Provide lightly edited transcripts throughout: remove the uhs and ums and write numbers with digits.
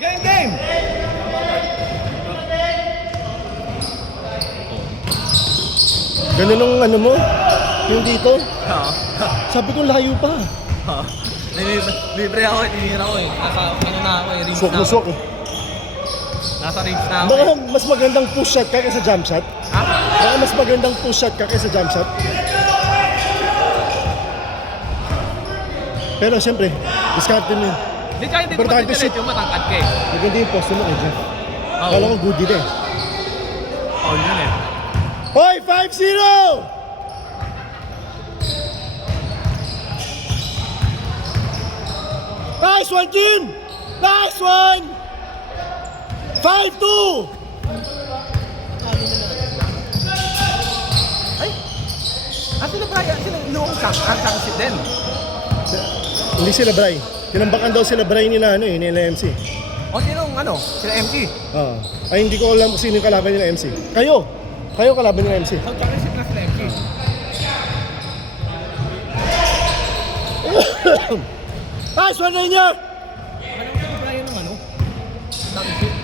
Game, game! Ganun ang ano mo? Yung dito? Sabi ko layo pa. Libre ako, tinira ko eh. Nasa ano na ako eh, range Swak na na ako. swak eh. Nasa range na ako Baka eh. mas magandang push shot ka kaysa jump shot? Ha? Baka mas magandang push shot ka kaysa jump shot? Pero siyempre, discard din yun. Hindi kaya hindi ko Importante matidiret shoot. yung matangkad ka eh. Maganda yung posto mo kay Jeff. Oo. Kala ko good din eh. Oh, yun eh. Hoy, 5-0! Nice one, Kim! Nice one! 5-2! Sila Brian, sila noong championship din. Hindi sila Bray. Tinambakan daw sila Bray nila ano eh, nila MC. O sinong ano? Sila MG. Ay hindi ko alam kung sino yung kalaban nila MC. Kayo! Kayo kalaban nila MC. Sa championship na sila MG. Nice one, Rainier! Anong sila Brian ng ano? Championship.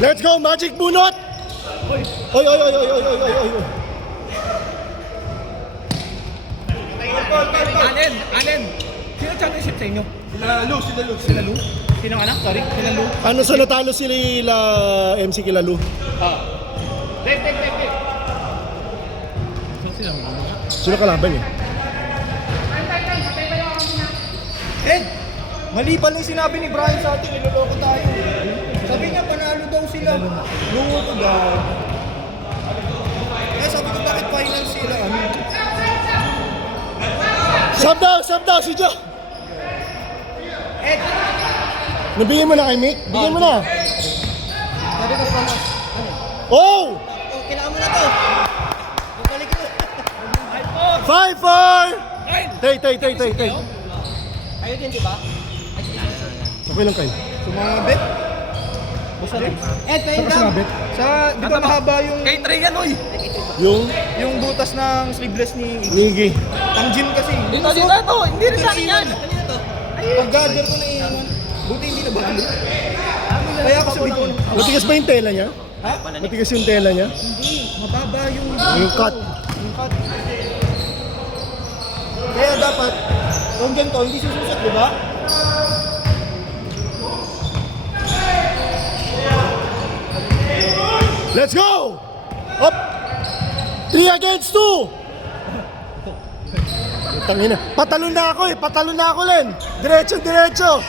Let's go, Magic Bunot! Oy, oy, oy, oy, oy, oy, oy, oy, oy. Allen! Sino championship sa inyo? Sila Lu? Sino anak? Sorry, sila Lu? Ano sa natalo sila MC Kilalu? Left. So sila mga Sino kalaban eh? Mali pala yung sinabi ni Brian sa atin, niloloko tayo. Sabi niya, panalo daw sila. Lungo ko daw. Kaya sabi ko, bakit final sila? Ano? Sub daw, si Joe! Nabigyan mo na kay Mick? Bigyan mo na! Sabi ko, promise. Oh! Kailangan mo na to. Babalik ko. 5-4! Tay. Kayo din, di ba? Okay lang kayo. Sumabit. Basta rin. Saan ka sumabit? Sa, di ba mahaba yung Kay Trey yan, oy! yung butas ng sleeveless ni Nigi. ang gym kasi. Dito to! Hindi rin sa akin yan! Pag-gather ko na iwan. Buti hindi na bahalo. Kaya ako sabi ko, Matigas ba yung tela niya? ha? Matigas yung tela niya? Hindi. Mababa yung Yung cut. Yung cut. Kaya dapat, kung ganito, hindi sususot, di ba? Let's go! Up! 3 against 2! Tangina. Patalon na ako, Len. Diretso.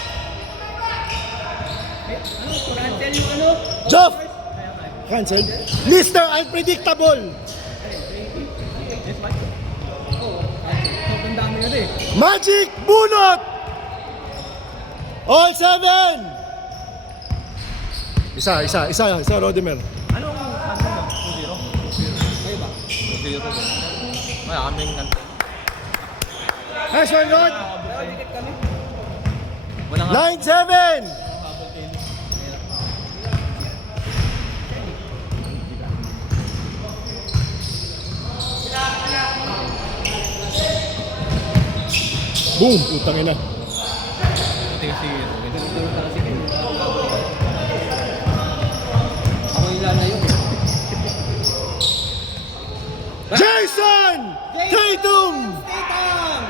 Joff! Cancel. Mr. Unpredictable. Sobrang dami yun eh. Magic Bunot! All 7! Isa, Rodimer. Anong ano mo? 2-0? Kayo ba? 2-0 din. May aming nanto. Nice one, Rod! Wala nga. 9-7! Boom! Putang ina. Ito yung sige. Ako ilalayo. Jason! Tatum! Tatum!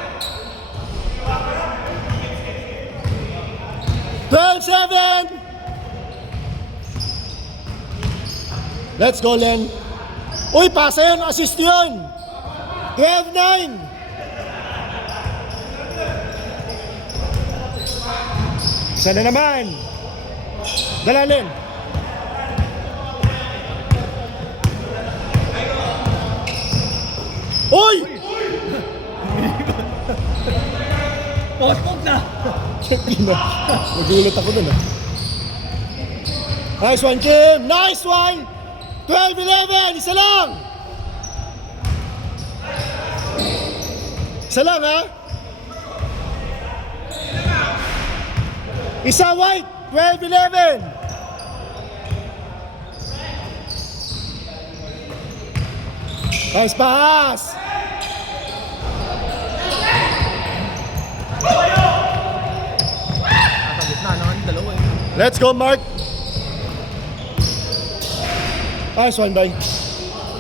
12-7! Let's go, Len. Uy, pasa yun. Assist yun. 12-9! Sana naman. Dala, Len. Uy! Post-post na! Nagulat ako dun ah. Nice one, Kim! Nice one! 12-11! Isa lang! Isa lang ha? Isa white! 12-11! Nice pass! Nasa gitna naman yung dalawa eh. Let's go, Mark! Nice one, boy.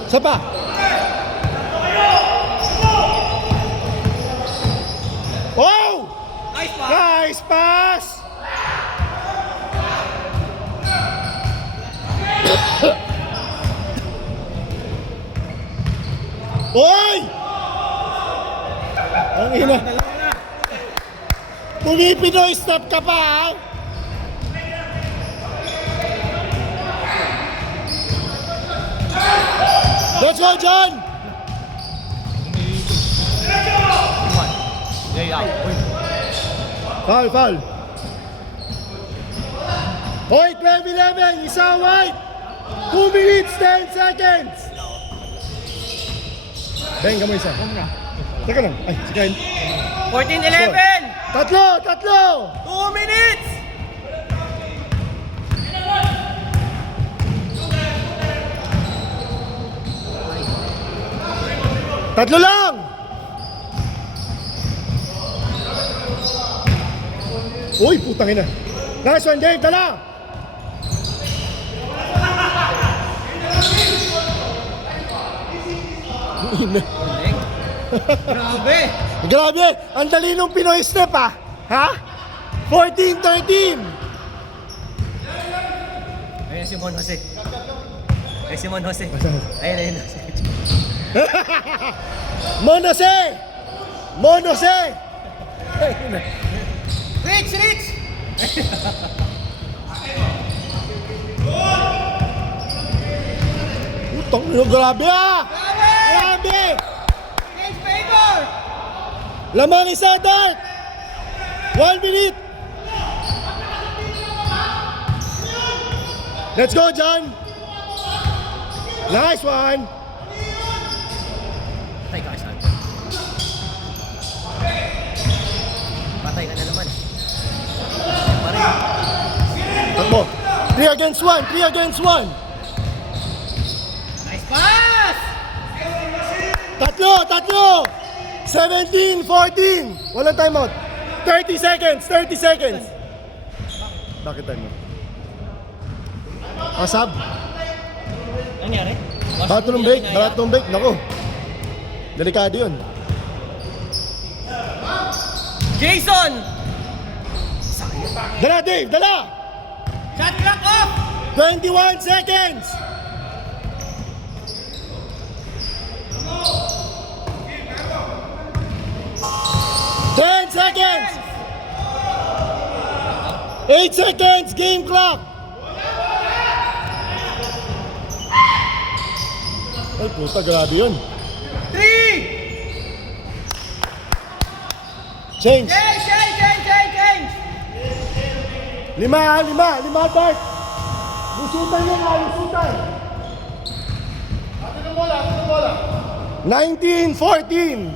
Isa pa. Oh! Nice pa! Nice pass! Oy! Ang ina. Pumipinoy, stop ka pa, ha? Let's go, John! One. Lay out. Uy. Foul, foul. Hoy, 12-11, isa white. 2 minutes, 10 seconds. Bang, mo isa. Teka lang. Ay, si Kyle. 14-11! Tatlo, tatlo. 2 minutes! Tatlo lang. Uy, putang ina. Nice one, Dave. Dala. Ina. Grabe! Grabe, ang dali nung Pinoy step, ah. Ha? 14-13. Ayun si Mon Jose. Ayun si Mon Jose. Ayun, ayun. Monose! Monose! Rich! Rich! Putang ina, grabe, ah. Grabe. Rich favor! Lamang isa, Dart. 1 minute. Let's go, John. Nice one. Patay ka saan? Patay ka na naman. Pare. Takbo. 3 against 1. 3 against 1. Nice pass! Tatlo, tatlo. 17-14. Walang timeout. 30 seconds. 30 seconds. Bakit timeout? Asab. Ano nangyari? Balatong break. Balatong break. Naku. Delikado yun. Jason! Dala, Dave. Dala. Shot clock off! 21 seconds. Ten seconds. 8 seconds. Game clock. Ay, puta, grabe yun. 3! Change. Change! 5, 5, Bart. Lusutan yun, lusutan. 19-14.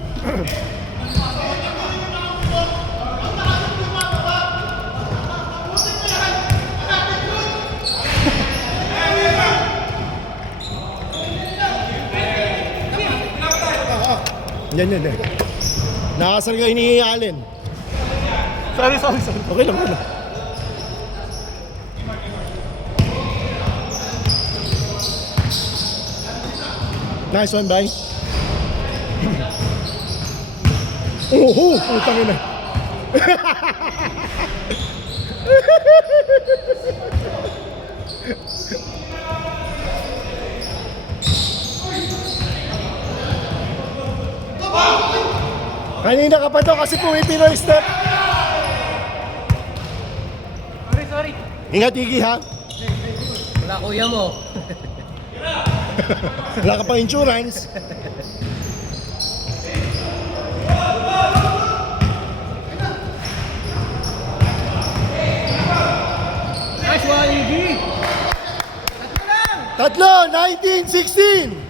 Yan. Nakasal ka ni Allen. Sorry. Okay lang. Nice one, bye. Putang ina. Kanina ka pa to kasi pumipinoy step. Sorry. Ingat, Iggy, ha? Wala kuya mo. Wala ka pang insurance. Nice one, Iggy! Tatlo, 19-16.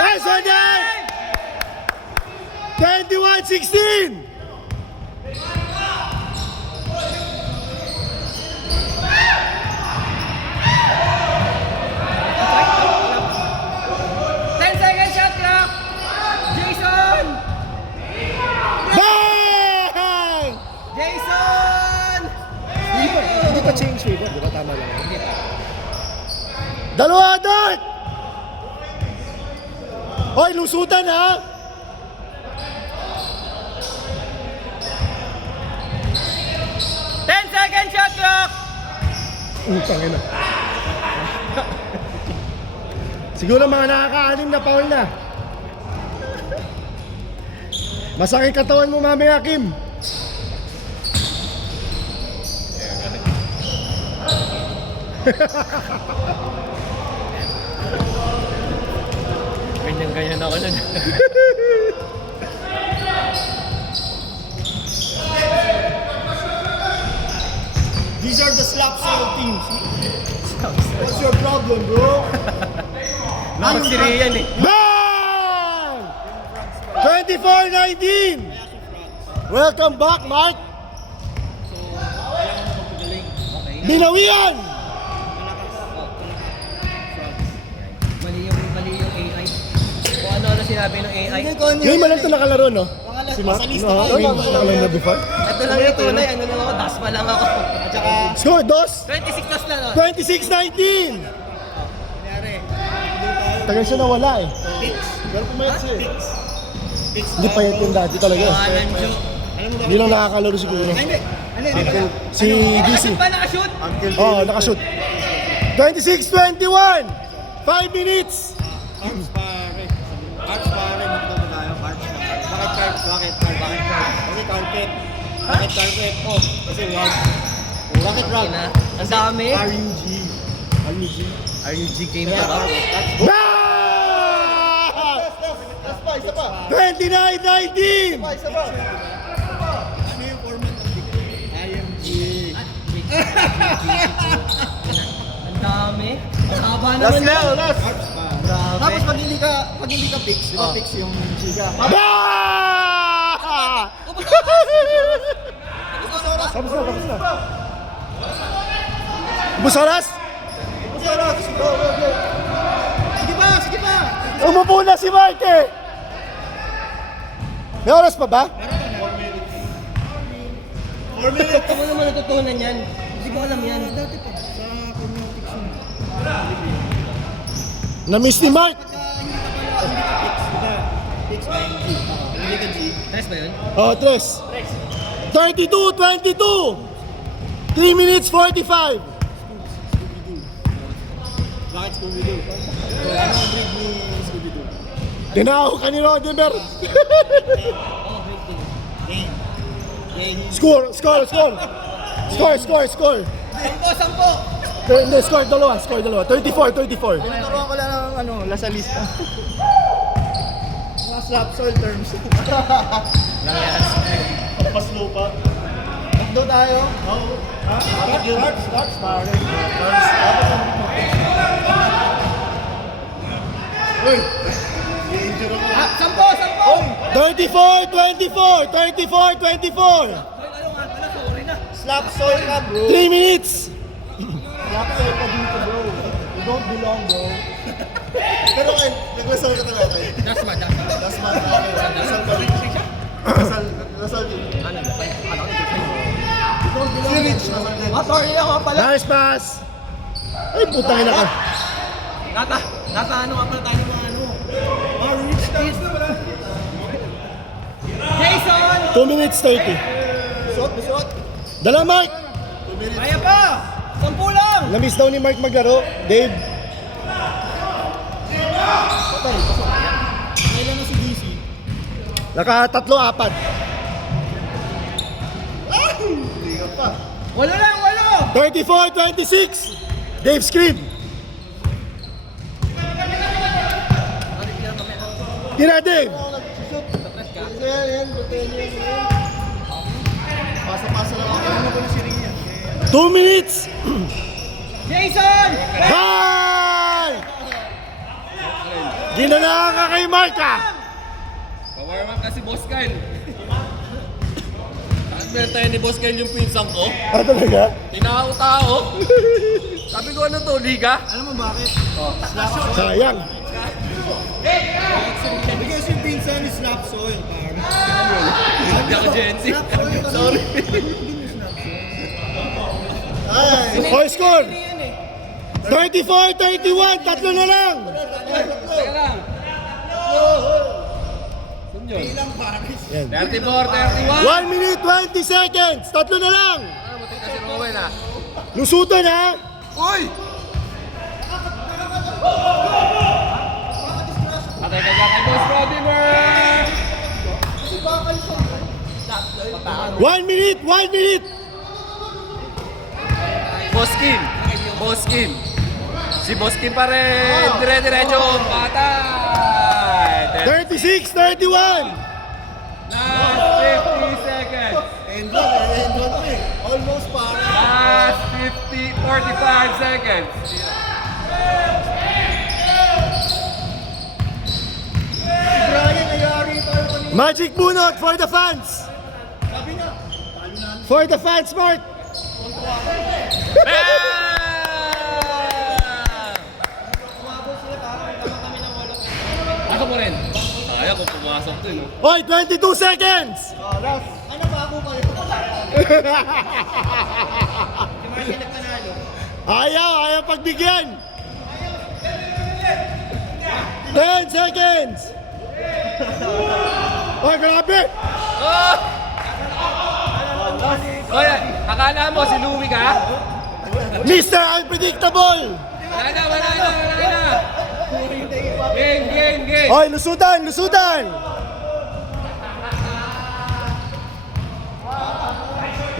Nice one, Dan! 21-16. pa change favor, di ba? Tama lang. Dalawa, Dart! Hoy, lusutan ha! Second shot clock! Utang ina. Siguro mga nakaka-anim na foul na. Masakit katawan mo mamaya, Kim. Ganyan-ganyan ako nun. These are the slap soul teams. What's your problem, bro? Nakapag si Rian eh. Bang! 24-19! Welcome back, Mark. Binawian! Mali yung AI. Kung ano sinabi ng AI. Ngayon mo lang ito nakalaro, no? Si Mark? No, nakalaro na before. Ito lang yung tunay. Ano lang ako, dasma lang ako. At saka, Score, dos! 26 plus lang oh. 26-19! Tagal siya nawala eh. Pero pumayat siya eh. Hindi pa yung dati talaga. Hindi lang nakakalaro siguro. Si DC. Nakashoot ba? Nakashoot? Oo, nakashoot. 26-21! 5 minutes! Arts pare. Arts pare. Magturo tayo. Arts pare. Bakit cards? Bakit? Bakit cards? Kasi carpet. Bakit carpet? Oh, kasi rug. Bakit rug? Ang dami. RUG. RUG. RUG game pa ba? Bang! Isa pa. 29-19! Isa pa. Ano yung format ng IMG? Ang dami. Ang haba naman yun. Last. Arts pa. Grabe. Tapos pag hindi ka fix, di ba fix yung Giga? Bang! Tapos na. Ubus oras? Go. Sige pa. Umupo na si Mark eh! May oras pa ba? 4 minutes. Ito mo naman natutunan yan. Hindi ko alam yan. Dati pa. Sa Chronotics yun. Na-miss ni Mark! Hindi ka fix, di ba? Fix IMG. Hindi ka G. Tres ba yun? Oh, tres. 32-22! 3 minutes 45! Bakit Scooby-Doo? So, anong breed ni Scooby-Doo? Dinao ka ni Roddenberg! Game. Score! Sampo! Hindi, score dalawa. 34. Tinuturuan ko lang ng ano, lasalista. Mga slap soil terms. Paslo pa. Takdo tayo? Oo. Ha? Starts pare. Uy! I-injure ako. Sampo! 34-24! Sorry na. Slap soil ka, bro. 3 minutes! Slap soil ka dito, bro. You don't belong, bro. Pero kayo, nag-result ka talaga kayo. Dasma. Last month, Lasal pa rin. Lasal din. You don't belong. Si Rich, Lasal din. Sorry ako pala. Nice pass! Ay, putang ina ka. Nasa ano nga pala tayo ng mga ano. Rich, tapos na wala. Jason! 2 minutes 30. Bisot. Dala, Mark! 2 minutes. Kaya pa! 10 lang! Na-miss daw ni Mark maglaro. Dave. Kailan na si DC? Naka-3-4. Hindi ka pa. Walo lang! 34-26. Dave scream. Tira, Dave. Yan. Pasa-pasa lang ako. Ano ko na si Rian? 2 minutes. Jason! Bye! Ginanaan ka kay Mark ah. Pa-warm up kasi Boss Kyle. Nakakbenta tayo ni Boss Kyle yung pinsan ko. Ah, talaga? Tinao-tao. Sabi ko ano to, liga? Alam mo bakit? Sayang. Because yung pinsan is slap soil, pare. Hindi ako Gen Z. Slap soil ka. Sorry. Ay, O, score. 34-31, tatlo na lang. Teka lang. Saan yun? Yan. 34, 31. 1 minute 20 seconds, tatlo na lang. Ano, buti kasi Rowan ah. Lusutan ha. Uy! Patay ka dyan kay Boss Rodimer! 1 minute, 1 minute. Boss Kim! Boss Kim! Si Boss Kim pa rin! Dire-diretso! Patay! 36-31. Last 50 seconds! End one eh. Almost pare. Last 45 seconds! Brian, nayari tayo kanina. Magic bunot for the fans. Sabi niya, For the fans, Mark. Bam! Ako mo rin. Kaya kung pumasok to no? Hoy, 22 seconds. last. Ano ba ako kayo? Si Martin nagpanalo. Ayaw pagbigyan. 10 seconds. Hoy, grabe. Oh! Oy, akala mo si Louie ka? Mr. Unpredictable. Wala na. Game. Hoy, lusutan.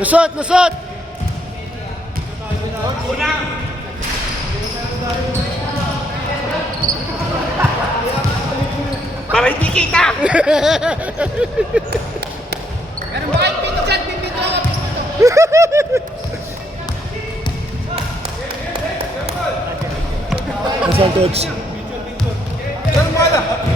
Lusot. Para hindi kita! Meron ba kayong pito dyan? Pipito ako! Nasaan, coach? Saan mo ala?